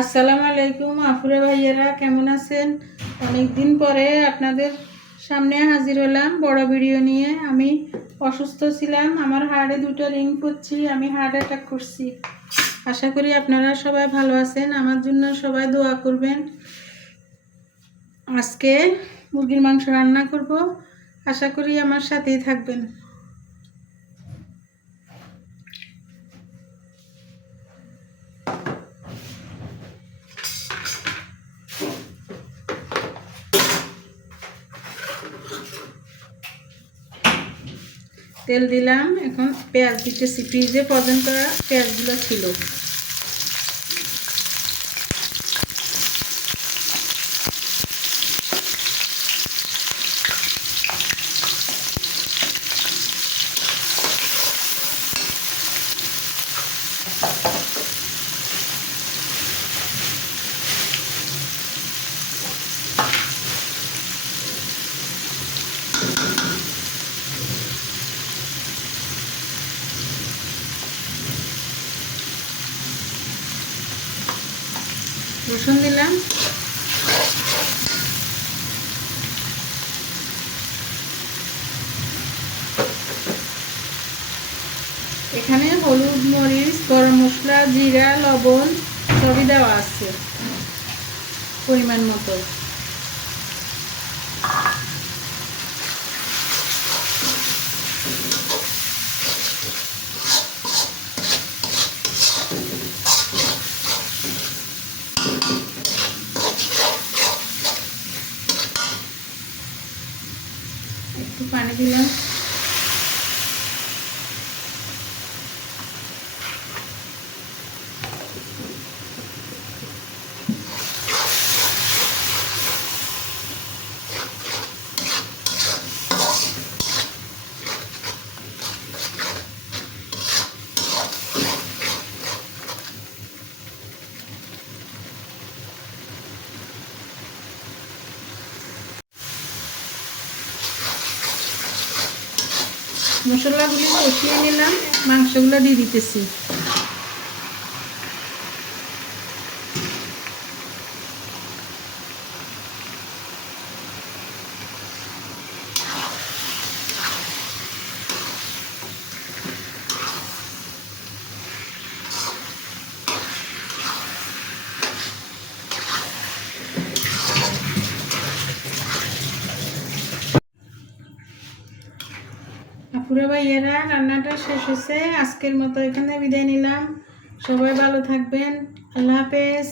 আসসালামু আলাইকুম আফুরা ভাইয়েরা, কেমন আছেন? অনেক দিন পরে আপনাদের সামনে হাজির হলাম বড় ভিডিও নিয়ে। আমি অসুস্থ ছিলাম, আমার হার্টে 2টা রিং পড়ছি, আমি হার্ট অ্যাটাক করছি। আশা করি আপনারা সবাই ভালো আছেন, আমার জন্য সবাই দোয়া করবেন। আজকে মুরগির মাংস রান্না করব, আশা করি আমার সাথেই থাকবেন। তেল দিলাম, এখন পেঁয়াজ দিতেছি। ফ্রিজে ফ্রোজেন করা পেঁয়াজগুলো ছিল। রসুন দিলাম, এখানে হলুদ, মরিচ, গরম মশলা, জিরা, লবণ সবই দেওয়া আছে পরিমাণ মতো। একটু পানি দিলাম। মশলাগুলি কষিয়ে নিলাম, মাংসগুলো দিয়ে দিতেছি। আপুরা ভাইয়েরা, রান্নাটা শেষ হয়েছে। আজকের মতো এখানে বিদায় নিলাম। সবাই ভালো থাকবেন। আল্লাহ হাফেজ।